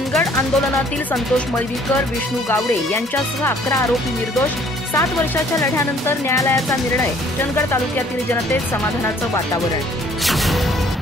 चंदगड आंदोलनातील संतोष मळवीकर, विष्णू गावडे यांच्यासह 11 आरोपी निर्दोष. 7 वर्षाच्या लढ्यानंतर न्यायालयाचा निर्णय. चंदगड तालुक्यातील जनतेत समाधानाचं वातावरण.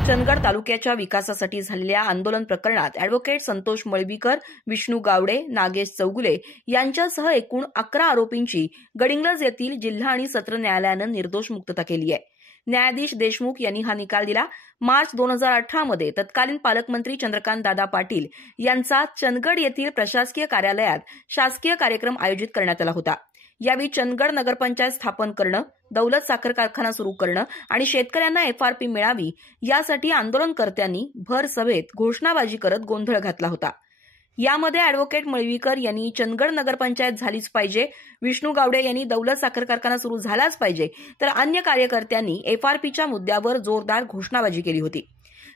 चंदगड तालुक्याच्या विकासासाठी झालेल्या आंदोलन प्रकरणात अॅडव्होकेट संतोष मळवीकर, विष्णू गावडे, नागेश चौगुले यांच्यासह एकूण 11 आरोपींची गडिंग्लज येथील जिल्हा आणि सत्र न्यायालयानं निर्दोष मुक्तता केली आहे. न्यायाधीश देशमुख यांनी हा निकाल दिला. मार्च 2018 मध्ये तत्कालीन पालकमंत्री चंद्रकांत दादा पाटील यांचा चंदगड येथील प्रशासकीय कार्यालयात शासकीय कार्यक्रम आयोजित करण्यात आला होता. यावेळी चंदगड नगरपंचायत स्थापन करणं, दौलत साखर कारखाना सुरू करणं आणि शेतकऱ्यांना FRP मिळावी यासाठी आंदोलनकर्त्यांनी भर सभेत घोषणाबाजी करत गोंधळ घातला होता. यामध्ये अॅडव्होकेट मळवीकर यांनी चंदगड नगरपंचायत झालीच पाहिजे, विष्णू गावडे यांनी दौलत साखर कारखाना सुरू झालाच पाहिजे, तर अन्य कार्यकर्त्यांनी FRPच्या मुद्द्यावर जोरदार घोषणाबाजी केली होती.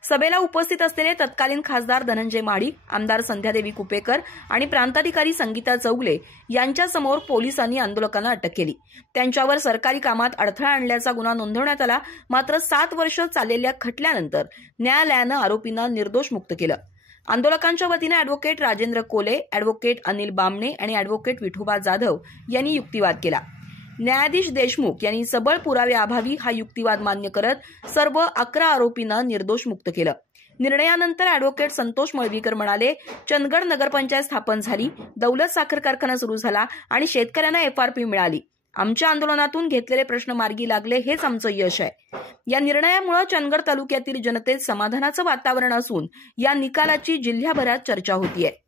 सभेला उपस्थित असलेले तत्कालीन खासदार धनंजय महाडिक, आमदार संध्यादेवी कुपेकर आणि प्रांताधिकारी संगीता चौगुले यांच्यासमोर पोलिसांनी आंदोलकांना अटक केली. त्यांच्यावर सरकारी कामात अडथळा आणल्याचा गुन्हा नोंदवण्यात आला. मात्र 7 वर्ष चाललेल्या खटल्यानंतर न्यायालयानं आरोपींना निर्दोष मुक्त केलं. आंदोलकांच्या वतीने अॅडव्होकेट राजेंद्र कोले, अॅडव्होकेट अनिल बामणे आणि अॅडव्होकेट विठोबा जाधव यांनी युक्तिवाद केला. न्यायाधीश देशमुख यांनी सबळ पुराव्याअभावी हा युक्तिवाद मान्य करत सर्व 11 आरोपींना निर्दोष मुक्त केलं. निर्णयानंतर अॅडव्होकेट संतोष मळवीकर म्हणाले, चंदगड नगरपंचायत स्थापन झाली, दौलत साखर कारखाना सुरू झाला आणि शेतकऱ्यांना FRP मिळाली. आमच्या आंदोलनातून घेतलेले प्रश्न मार्गी लागले, हेच आमचं यश आहे. या निर्णयामुळे चंदगड तालुक्यातील जनतेत समाधानाचं वातावरण असून या निकालाची जिल्ह्याभरात चर्चा होतीये.